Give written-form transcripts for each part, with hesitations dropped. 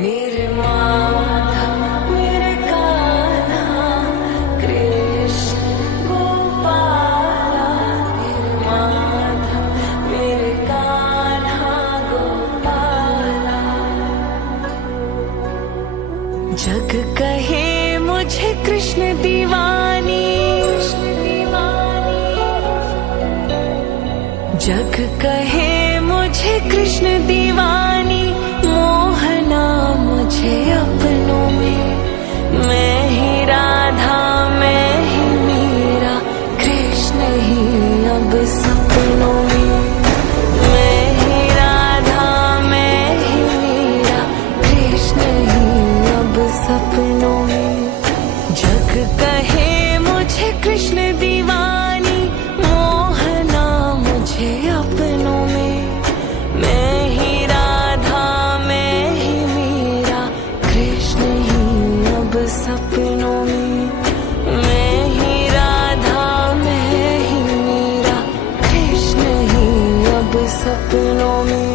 मेरे माधव मेरे कान्हा कृष्ण गोपाला, मेरे माधव मेरे कान्हा गोपाला। जग कहे मुझे कृष्ण दीवानी, जग कहे मुझे कृष्ण दीवानी, मोहना मुझे अपनों में। मैं ही राधा मैं ही मीरा, कृष्ण ही अब सपनों में। मैं ही राधा मैं ही मीरा, कृष्ण ही अब सपनों में। जग कहे मुझे कृष्ण दीवानी, मोहना मुझे अपनों में। मैं ही राधा मैं ही मीरा, कृष्ण ही अब सपनों में। मैं ही राधा मैं ही मीरा, कृष्ण ही अब सपनों में।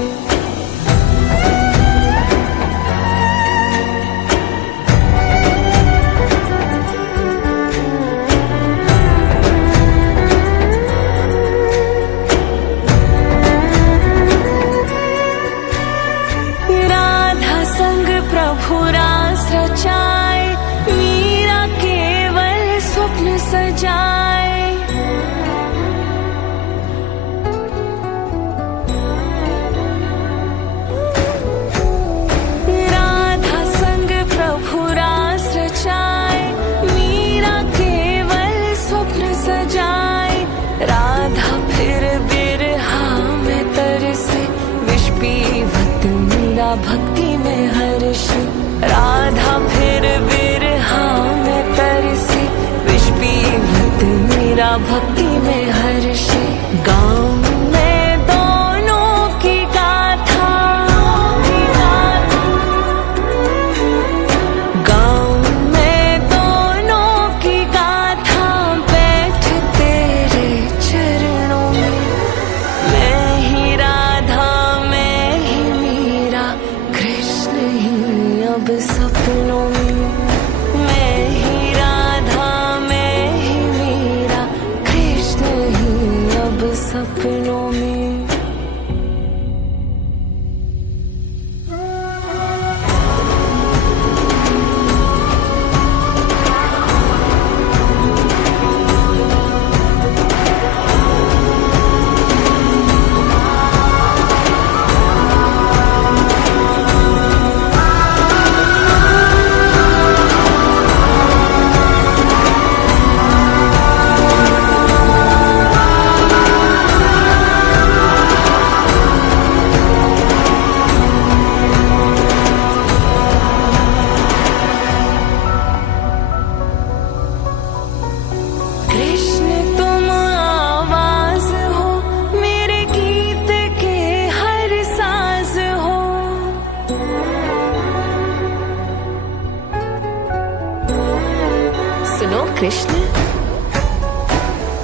प्रभु रास रचाए, मीरा केवल स्वप्न सजाए। राधा संग प्रभु रास रचाए, मीरा केवल स्वप्न सजाए। राधा फिर बिरहा में तरसे, विष पीवत मीरा भक्ति में हर्ष। राधा फिर बिरहा में तरसे, विष पीवत मीरा भक्ति में हर्ष। गाँव में दोनों की गाथा, गाँव में दोनों की गाथा, बैठ तेरे चरणों में। मैं ही राधा मैं ही मीरा, कृष्ण ही अब सपनों में। मैं ही राधा मैं ही मीरा, कृष्ण ही अब सपनों में। कृष्ण तुम आवाज हो, मेरे गीत के हर साज हो। सुनो कृष्ण,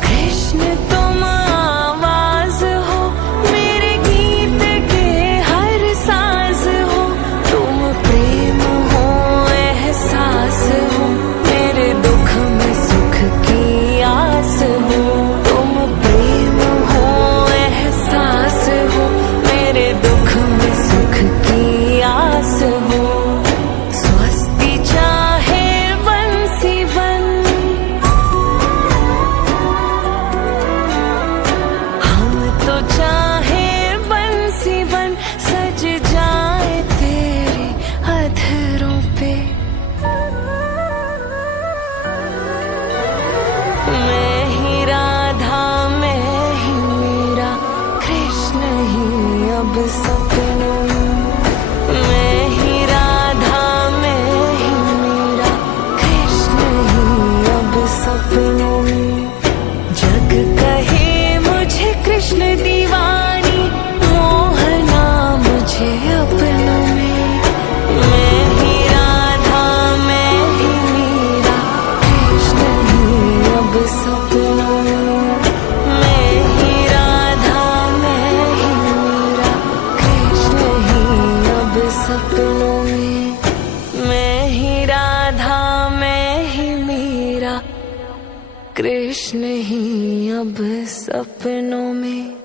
कृष्ण तुम आवाज हो, मेरे गीत के हर साज हो। तुम प्रेम हो एहसास हो, मेरे दुख में सुख की आस हो। तुम प्रेम हो एहसास हो, मेरे दुख में सुख की आस हो। स्वस्ति चाहे बंसी बन, कृष्ण ही अब सपनों में।